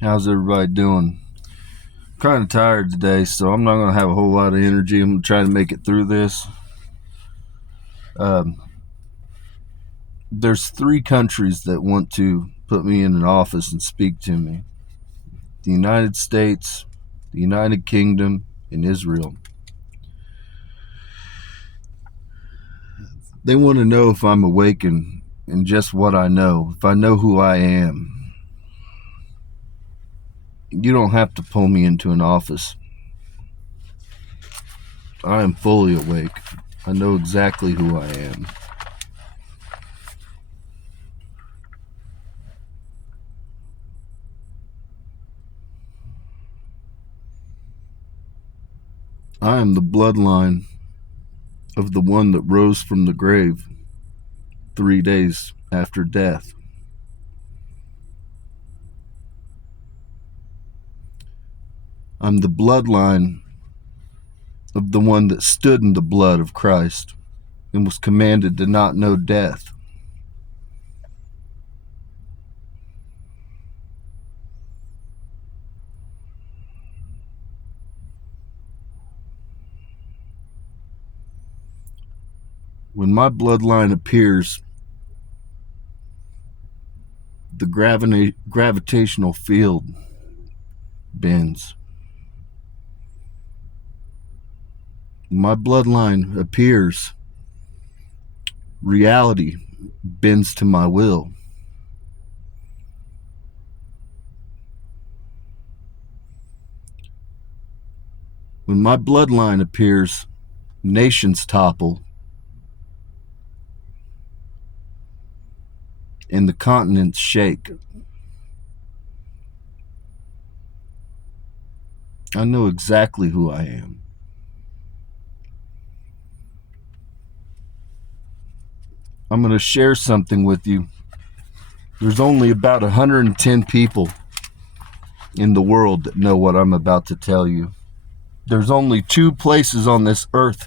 How's everybody doing? Kind of tired today, so I'm not going to have a whole lot of energy. I'm going to try to make it through this. There's 3 countries that want to put me in an office and speak to me: the United States, the United Kingdom, and Israel. They want to know if I'm awake and just what I know, if I know who I am. You don't have to pull me into an office. I am fully awake. I know exactly who I am. I am the bloodline of the one that rose from the grave 3 days after death. I'm the bloodline of the one that stood in the blood of Christ and was commanded to not know death. When my bloodline appears, the gravitational field bends. When my bloodline appears, reality bends to my will. When my bloodline appears, nations topple and the continents shake. I know exactly who I am. I'm going to share something with you. There's only about 110 people in the world that know what I'm about to tell you. There's only 2 places on this earth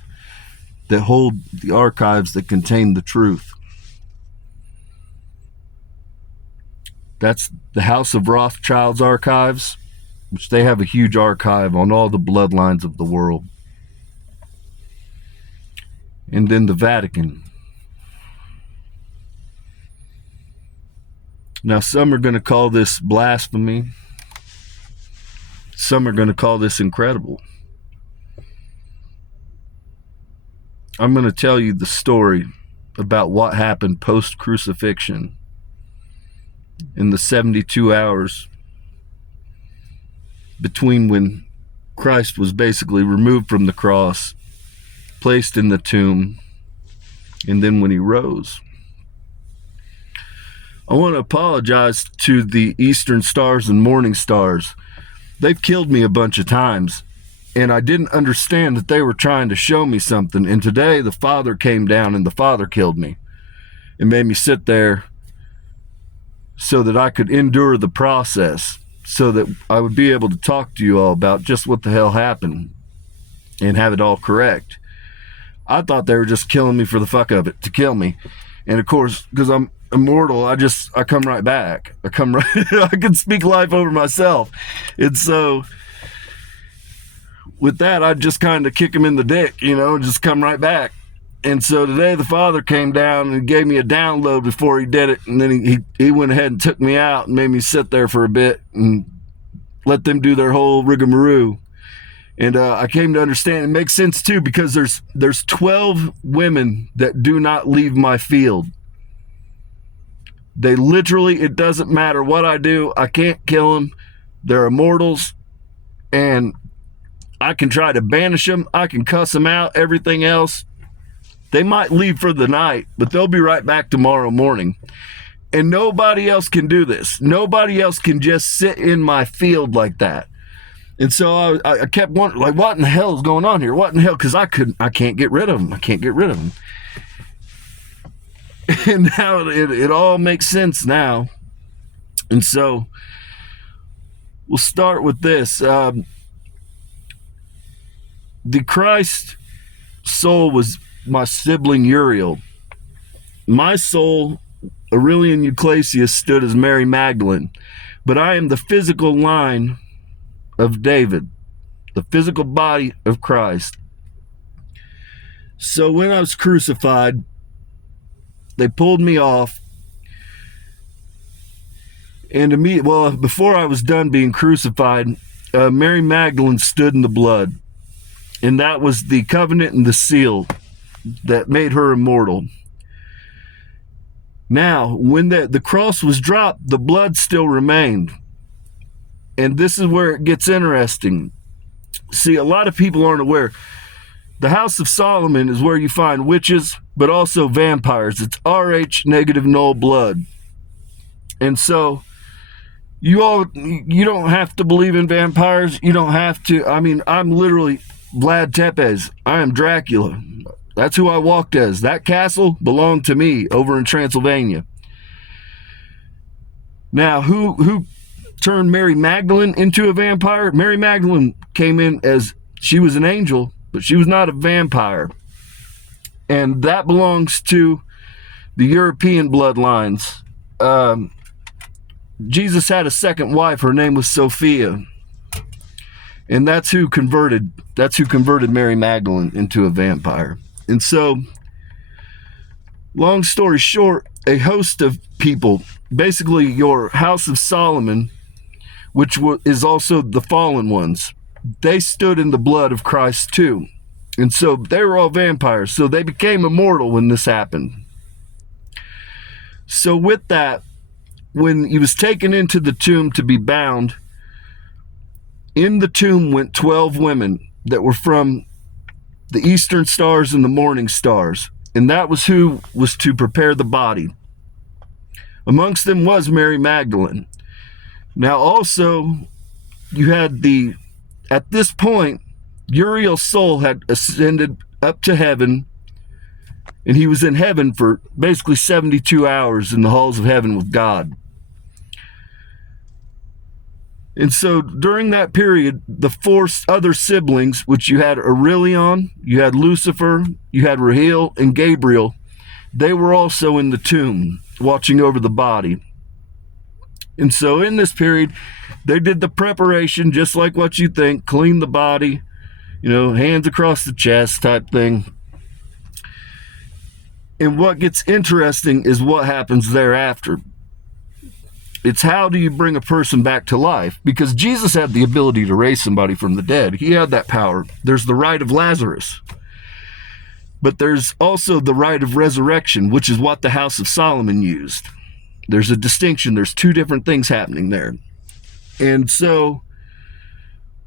that hold the archives that contain the truth. That's the House of Rothschild's archives, which they have a huge archive on all the bloodlines of the world. And then the Vatican. Now, some are going to call this blasphemy. Some are going to call this incredible. I'm going to tell you the story about what happened post-crucifixion in the 72 hours between when Christ was basically removed from the cross, placed in the tomb, and then when he rose. I want to apologize to the Eastern Stars and Morning Stars. They've killed me a bunch of times, and I didn't understand that they were trying to show me something. And today the Father came down and the Father killed me and made me sit there so that I could endure the process, so that I would be able to talk to you all about just what the hell happened and have it all correct. I thought they were just killing me for the fuck of it, to kill me. And of course, because I'm immortal, I come right back. I can speak life over myself. And so with that, I'd just kind of kick him in the dick, just come right back. And so today the Father came down and gave me a download before he did it. And then he went ahead and took me out and made me sit there for a bit and let them do their whole rigmarole. And I came to understand it makes sense too, because there's 12 women that do not leave my field. They literally, it doesn't matter what I do, I can't kill them. They're immortals, and I can try to banish them, I can cuss them out, everything else. They might leave for the night, but they'll be right back tomorrow morning. And nobody else can do this. Nobody else can just sit in my field like that. And so I kept wondering, like, what in the hell is going on here? What in the hell? Because I can't get rid of them. I can't get rid of them. And now it all makes sense now. And so we'll start with this. The Christ soul was my sibling Uriel. My soul, Aurelian Euclasius, stood as Mary Magdalene. but I am the physical line of David, the physical body of Christ. So when I was crucified, they pulled me off. And before I was done being crucified, Mary Magdalene stood in the blood. And that was the covenant and the seal that made her immortal. Now, when the cross was dropped, the blood still remained. And this is where it gets interesting. See, a lot of people aren't aware. The House of Solomon is where you find witches, but also vampires. It's Rh negative null blood. And so you don't have to believe in vampires. You don't have to. I mean, I'm literally Vlad Tepes. I am Dracula. That's who I walked as. That castle belonged to me over in Transylvania. Now, who turned Mary Magdalene into a vampire? Mary Magdalene came in as she was an angel, but she was not a vampire. And that belongs to the European bloodlines. Jesus had a second wife. Her name was Sophia. And that's who converted Mary Magdalene into a vampire. And so, long story short, a host of people, basically your House of Solomon, which is also the fallen ones, they stood in the blood of Christ too. And so they were all vampires. So they became immortal when this happened. So with that, when he was taken into the tomb to be bound, in the tomb went 12 women that were from the Eastern Stars and the Morning Stars. And that was who was to prepare the body. Amongst them was Mary Magdalene. Now also, you had at this point, Uriel's soul had ascended up to heaven, and he was in heaven for basically 72 hours in the halls of heaven with God. And so during that period, the four other siblings, which you had Aurelion, you had Lucifer, you had Rahel, and Gabriel, they were also in the tomb watching over the body. And so in this period, they did the preparation just like what you think, clean the body, hands across the chest type thing. And what gets interesting is what happens thereafter. It's how do you bring a person back to life? Because Jesus had the ability to raise somebody from the dead. He had that power. There's the rite of Lazarus. But there's also the rite of resurrection, which is what the House of Solomon used. There's a distinction. There's two different things happening there. And so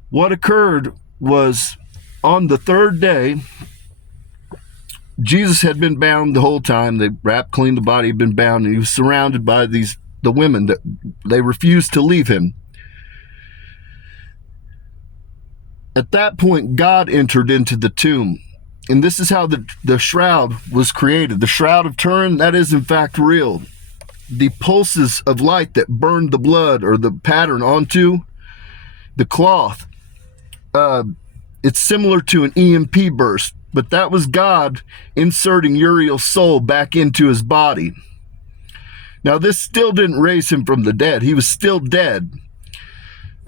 what occurred was on the third day, Jesus had been bound the whole time. They wrapped, cleaned the body, had been bound, and he was surrounded by the women that they refused to leave him. At that point, God entered into the tomb. And this is how the shroud was created. The Shroud of Turin, that is in fact real. The pulses of light that burned the blood or the pattern onto the cloth, it's similar to an EMP burst, but that was God inserting Uriel's soul back into his body. Now, this still didn't raise him from the dead. He was still dead.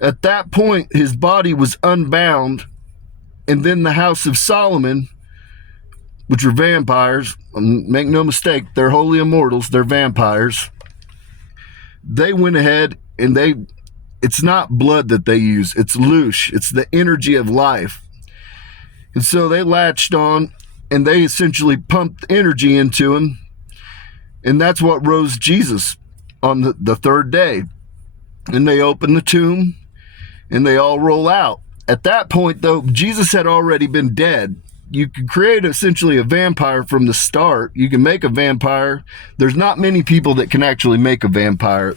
At that point, his body was unbound, and then the House of Solomon, which are vampires, make no mistake, they're holy immortals, they're vampires. They went ahead and it's not blood that they use, it's loosh, it's the energy of life. And so they latched on and they essentially pumped energy into him. And that's what rose Jesus on the third day. And they open the tomb and they all roll out. At that point, though, Jesus had already been dead. You could create essentially a vampire from the start. You can make a vampire. There's not many people that can actually make a vampire.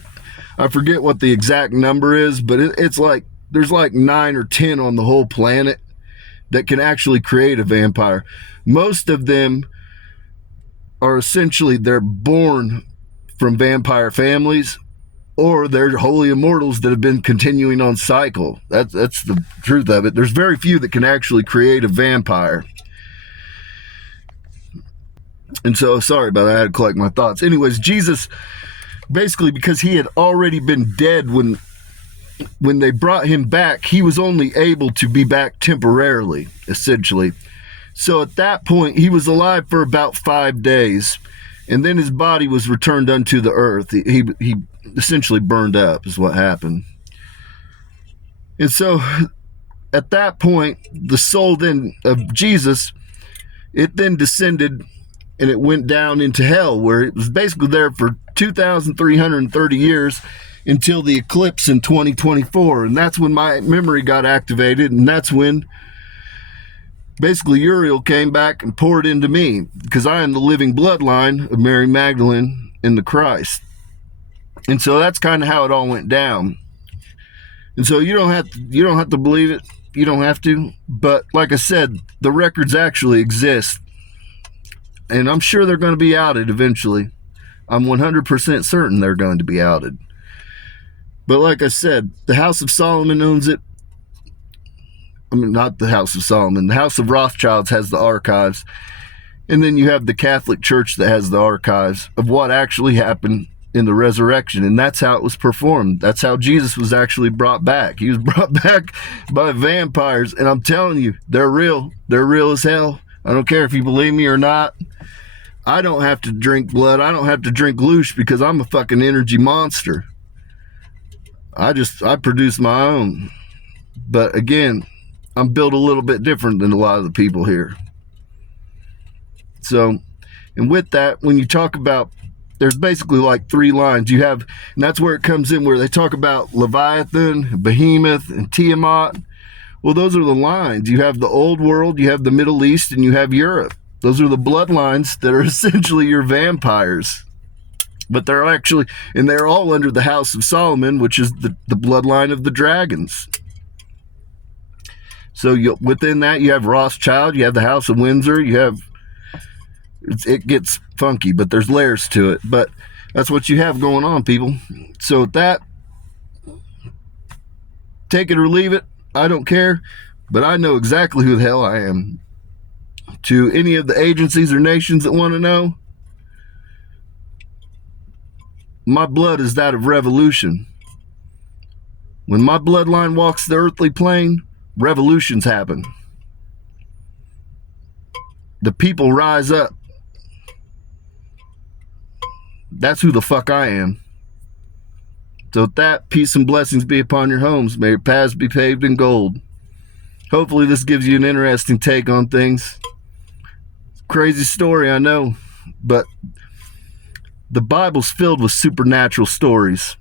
I forget what the exact number is, but it's like there's like 9 or 10 on the whole planet that can actually create a vampire. Most of them are essentially, they're born from vampire families, or they're holy immortals that have been continuing on cycle. That's the truth of it. There's very few that can actually create a vampire. And so, sorry about that, I had to collect my thoughts. Anyways, Jesus basically because he had already been dead when they brought him back. He was only able to be back temporarily, essentially. So at that point, he was alive for about 5 days, and then his body was returned unto the earth. He essentially burned up, is what happened. And so at that point, the soul then of Jesus, it then descended and it went down into hell, where it was basically there for 2,330 years until the eclipse in 2024. And that's when my memory got activated, and that's when basically Uriel came back and poured into me, because I am the living bloodline of Mary Magdalene in the Christ. And so that's kind of how it all went down. And so you don't have to believe it. You don't have to. But like I said, the records actually exist. And I'm sure they're going to be outed eventually. I'm 100% certain they're going to be outed. But like I said, the House of Solomon owns it. I mean, not the House of Solomon. The House of Rothschilds has the archives. And then you have the Catholic Church that has the archives of what actually happened in the resurrection. And that's how it was performed. That's how Jesus was actually brought back. He was brought back by vampires. And I'm telling you, they're real. They're real as hell. I don't care if you believe me or not. I don't have to drink blood. I don't have to drink loosh because I'm a fucking energy monster. I produce my own. But again, I'm built a little bit different than a lot of the people here. So, and with that, when you talk about, there's basically like 3 lines you have, and that's where it comes in, where they talk about Leviathan, Behemoth, and Tiamat. Well, those are the lines. You have the old world, you have the Middle East, and you have Europe. Those are the bloodlines that are essentially your vampires. But they're actually, and they're all under the House of Solomon, which is the bloodline of the dragons. So within that, you have Rothschild, you have the House of Windsor, you have, it gets funky, but there's layers to it. But that's what you have going on, people. So with that, take it or leave it. I don't care, but I know exactly who the hell I am. To any of the agencies or nations that want to know, my blood is that of revolution. When my bloodline walks the earthly plane, revolutions happen. The people rise up. That's who the fuck I am. So with that, peace and blessings be upon your homes. May your paths be paved in gold. Hopefully this gives you an interesting take on things. Crazy story, I know, but the Bible's filled with supernatural stories.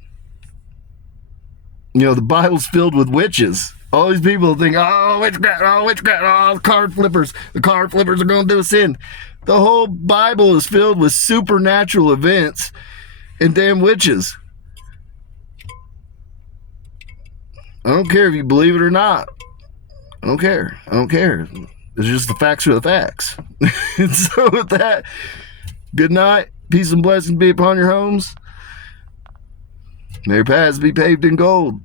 You know, the Bible's filled with witches. All these people think, oh, witchcraft, oh, card flippers. The card flippers are going to do us in. The whole Bible is filled with supernatural events and damn witches. I don't care if you believe it or not. I don't care. It's just the facts are the facts. And so with that, good night. Peace and blessings be upon your homes. May your paths be paved in gold.